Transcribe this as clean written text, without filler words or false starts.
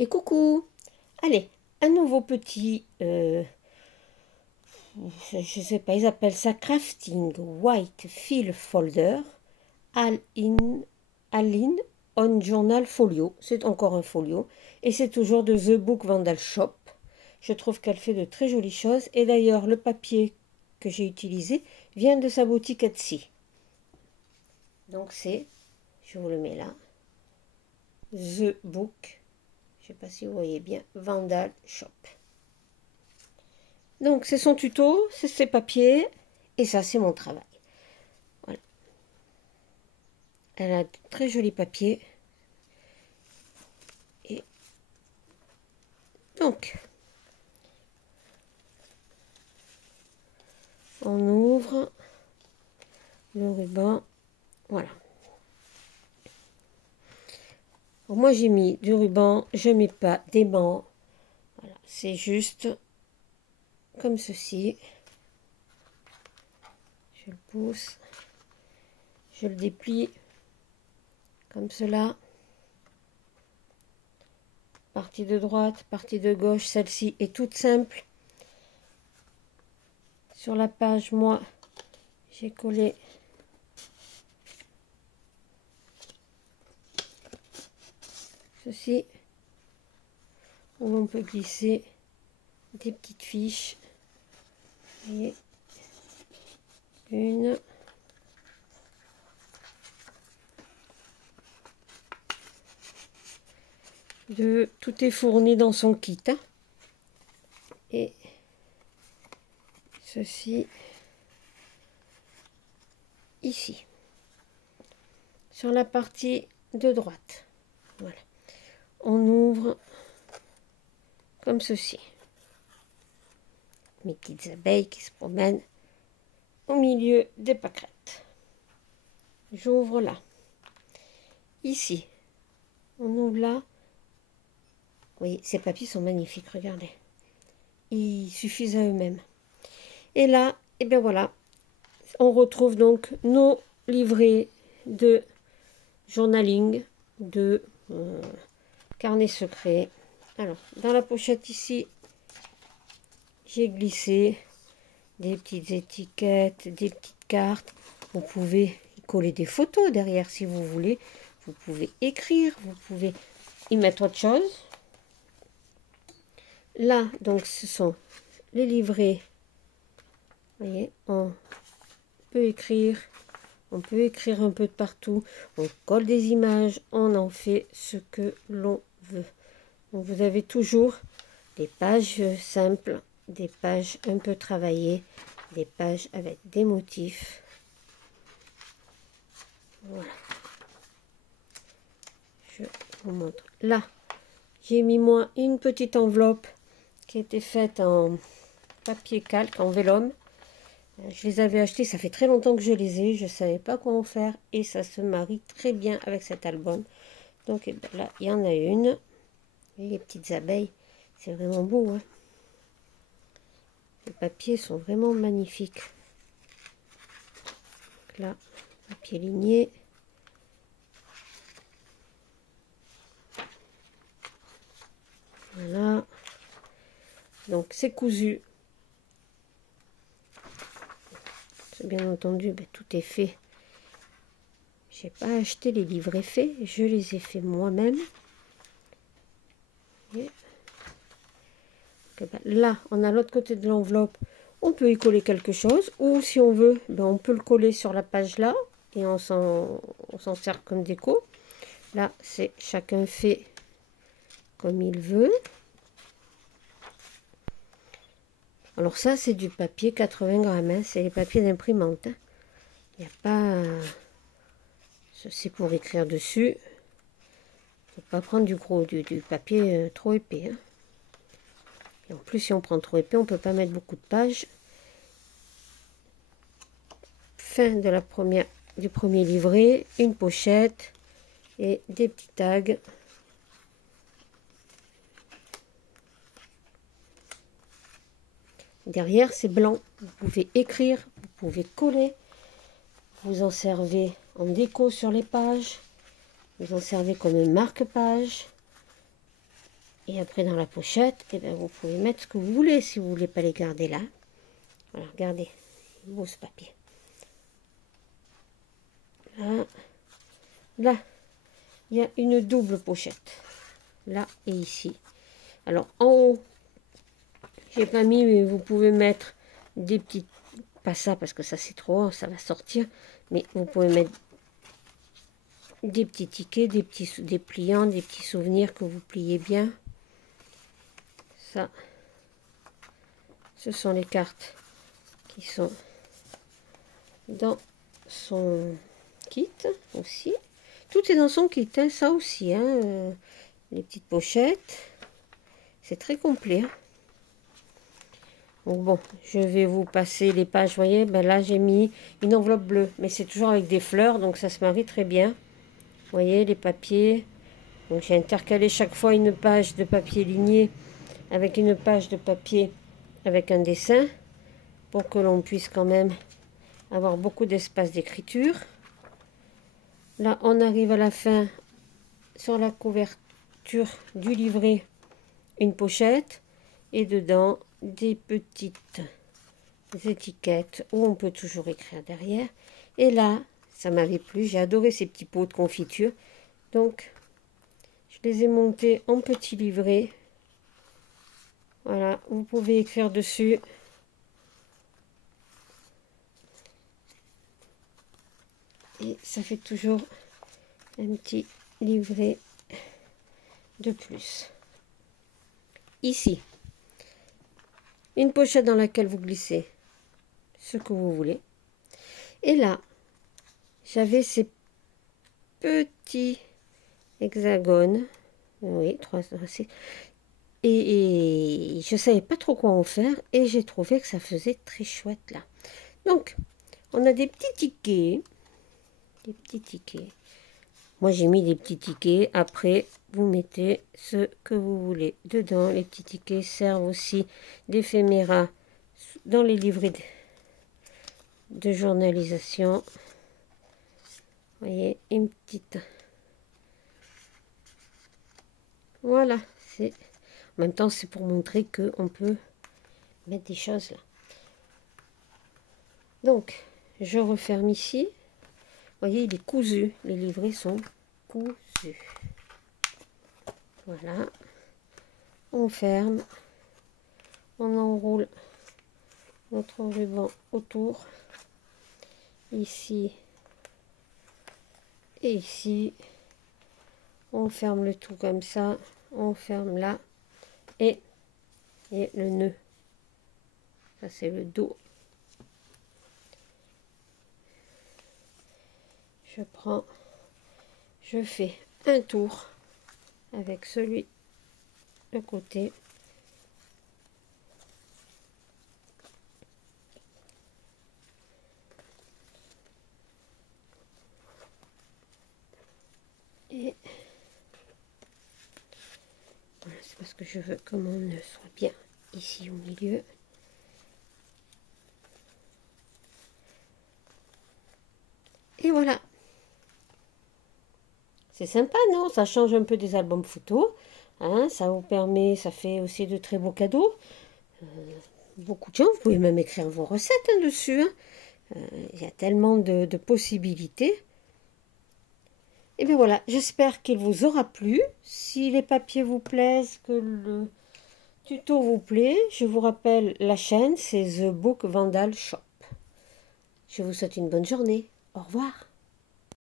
Et coucou! Allez, un nouveau petit, je sais pas, ils appellent ça Crafting White Fill Folder All in on Journal Folio. C'est encore un folio et c'est toujours de The Book Vandal Shop. Je trouve qu'elle fait de très jolies choses et d'ailleurs le papier que j'ai utilisé vient de sa boutique Etsy. Donc c'est, je vous le mets là, The Book, je sais pas si vous voyez bien, Vandal Shop. Donc c'est son tuto, c'est ses papiers et ça c'est mon travail. Voilà. Elle a de très jolis papiers. Et donc on ouvre le ruban. Voilà. Alors moi j'ai mis du ruban, je mets pas d'aimant. Voilà, c'est juste comme ceci. Je le pousse, je le déplie comme cela. Partie de droite, partie de gauche, celle-ci est toute simple. Sur la page, moi, j'ai collé ceci, où l'on peut glisser des petites fiches. Vous voyez, une, deux, tout est fourni dans son kit. Et ceci ici, sur la partie de droite. Voilà. On ouvre comme ceci. Mes petites abeilles qui se promènent au milieu des pâquerettes. J'ouvre là. Ici, on ouvre là. Vous voyez, ces papiers sont magnifiques, regardez. Ils suffisent à eux-mêmes. Et là, et bien voilà, on retrouve donc nos livrets de journaling, de carnet secret. Alors, dans la pochette ici, j'ai glissé des petites étiquettes, des petites cartes. Vous pouvez coller des photos derrière si vous voulez. Vous pouvez écrire, vous pouvez y mettre autre chose. Là, donc, ce sont les livrets. Vous voyez, on peut écrire un peu de partout. On colle des images, on en fait ce que l'on veut. Donc, vous avez toujours des pages simples, des pages un peu travaillées, des pages avec des motifs. Voilà. Je vous montre. Là, j'ai mis moi une petite enveloppe qui était faite en papier calque, en vélum. Je les avais achetés, ça fait très longtemps que je les ai, je ne savais pas quoi en faire et ça se marie très bien avec cet album. Donc et ben là, il y en a une. Et les petites abeilles, c'est vraiment beau. Hein, les papiers sont vraiment magnifiques. Donc là, papier ligné. Voilà. Donc c'est cousu. Bien entendu, ben, tout est fait. J'ai pas acheté les livrets faits, je les ai fait moi-même. Ben, là, on a l'autre côté de l'enveloppe, on peut y coller quelque chose, ou si on veut, ben, on peut le coller sur la page là, et on s'en sert comme déco. Là, c'est chacun fait comme il veut. Alors ça, c'est du papier 80 grammes, hein, c'est les papiers d'imprimante. Hein. Il n'y a pas... C'est pour écrire dessus. Faut pas prendre du papier trop épais. Hein. Et en plus, si on prend trop épais, on peut pas mettre beaucoup de pages. Fin de du premier livret, une pochette et des petits tags. Derrière, c'est blanc. Vous pouvez écrire, vous pouvez coller. Vous en servez en déco sur les pages. Vous en servez comme un marque-page. Et après, dans la pochette, eh bien, vous pouvez mettre ce que vous voulez si vous ne voulez pas les garder là. Voilà, regardez, beau ce papier. Là, là, il y a une double pochette. Là et ici. Alors, en haut, j'ai pas mis, mais vous pouvez mettre des petites... Pas ça, parce que ça, c'est trop haut, ça va sortir. Mais vous pouvez mettre des petits tickets, des petits dépliants, des petits souvenirs que vous pliez bien. Ça, ce sont les cartes qui sont dans son kit aussi. Tout est dans son kit, hein, ça aussi. Hein, les petites pochettes. C'est très complet. Hein. Donc bon, je vais vous passer les pages. Vous voyez, ben là j'ai mis une enveloppe bleue. Mais c'est toujours avec des fleurs, donc ça se marie très bien. Vous voyez, les papiers. Donc j'ai intercalé chaque fois une page de papier ligné avec une page de papier avec un dessin pour que l'on puisse quand même avoir beaucoup d'espace d'écriture. Là, on arrive à la fin sur la couverture du livret, une pochette et dedans des petites étiquettes où on peut toujours écrire derrière. Et là, ça m'avait plu, j'ai adoré ces petits pots de confiture. Donc, je les ai montés en petits livrets. Voilà, vous pouvez écrire dessus. Et ça fait toujours un petit livret de plus. Ici, une pochette dans laquelle vous glissez ce que vous voulez. Et là, j'avais ces petits hexagones. Oui, 3, 6. Et je ne savais pas trop quoi en faire. Et j'ai trouvé que ça faisait très chouette là. Donc, on a des petits tickets. Des petits tickets. Moi, j'ai mis des petits tickets. Après, vous mettez ce que vous voulez dedans. Les petits tickets servent aussi d'éphéméra dans les livrets de journalisation. Vous voyez, une petite... Voilà. C'est... En même temps, c'est pour montrer qu'on peut mettre des choses là. Donc, je referme ici. Vous voyez, il est cousu. Les livrets sont cousus. Voilà. On ferme. On enroule notre ruban autour. Ici. Et ici. On ferme le tout comme ça. On ferme là. Et le nœud. Ça, c'est le dos. Je prends, je fais un tour avec celui de côté. Et voilà, c'est parce que je veux que mon nœud soit bien ici au milieu. Et voilà. C'est sympa, non? Ça change un peu des albums photos. Hein, ça vous permet, ça fait aussi de très beaux cadeaux. Beaucoup de gens, vous pouvez même écrire vos recettes dessus. Hein. Il y a tellement de possibilités. Et bien voilà, j'espère qu'il vous aura plu. Si les papiers vous plaisent, que le tuto vous plaît, je vous rappelle la chaîne, c'est The Book Vandal Shop. Je vous souhaite une bonne journée. Au revoir.